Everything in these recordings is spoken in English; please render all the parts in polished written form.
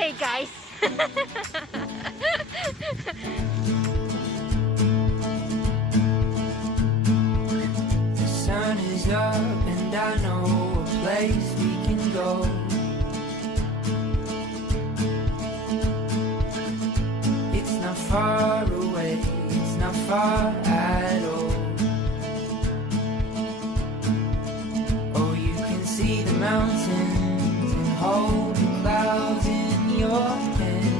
Hey guys! The sun is up and I know a place we can go. It's not far away, it's not far at all. Oh, you can see the mountains and hold the clouds in your hand.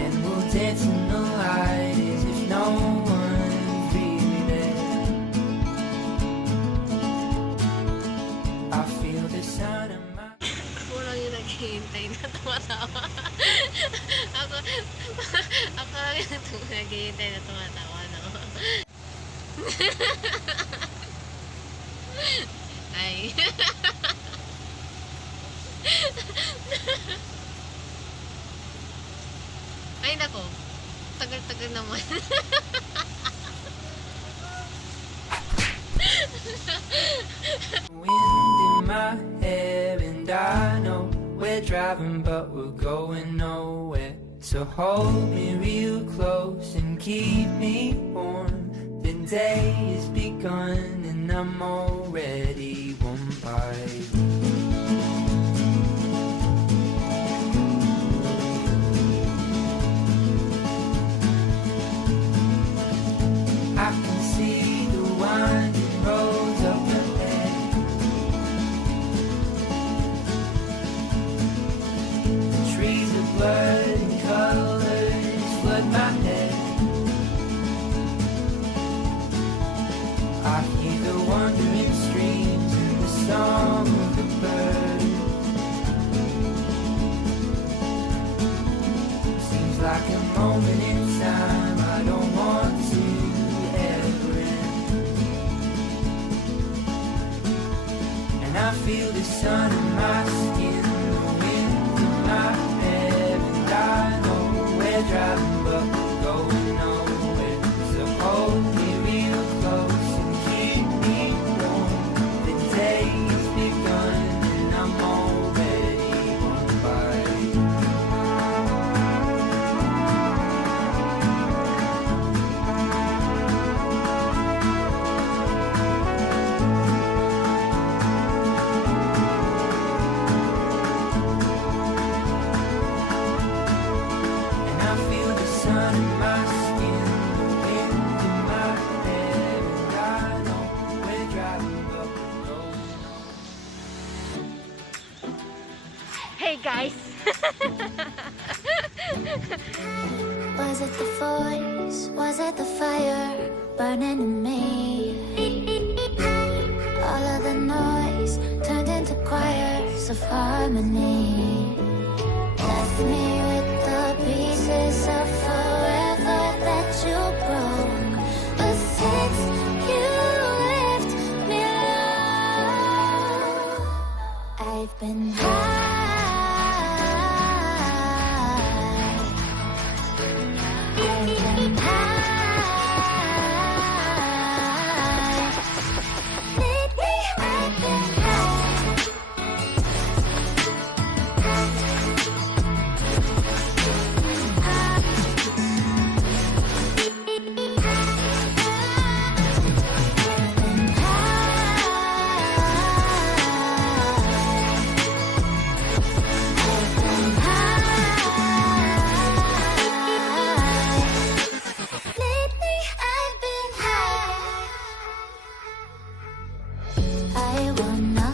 And we'll dance in the light as if no one's really there. I feel the sound of my... Ako lang yung naghihintay na tumatawa. ako lang yung naghihintay na tumatawa, no? Ay. Ay, nako. Tagal-tagal naman. Wind in my hair and I know we're driving but we're going nowhere. So hold me real close and keep me warm. The day has begun and I'm already warm by you. I can see the winding roads up ahead. The trees are blurred and colors flood my head. I hear the wandering streams and the song of the birds. Seems like a moment in time I don't want to ever end. And I feel the sun in my skin, the wind in my hair, and I know we're driving but we're going nowhere. So hold me real close and keep me warm. The day has begun and I'm already warm by you. And I feel the sun in my skin, the wind in my hair, and I know we're driving but we're going nowhere. Hey guys! Was it the voice? Was it the fire burning in me? All of the noise turned into choirs of harmony. Left me with the pieces of forever that you broke. But since you left me alone, I've been high. I've been high. Lately I've been Lately I've been high. I wanna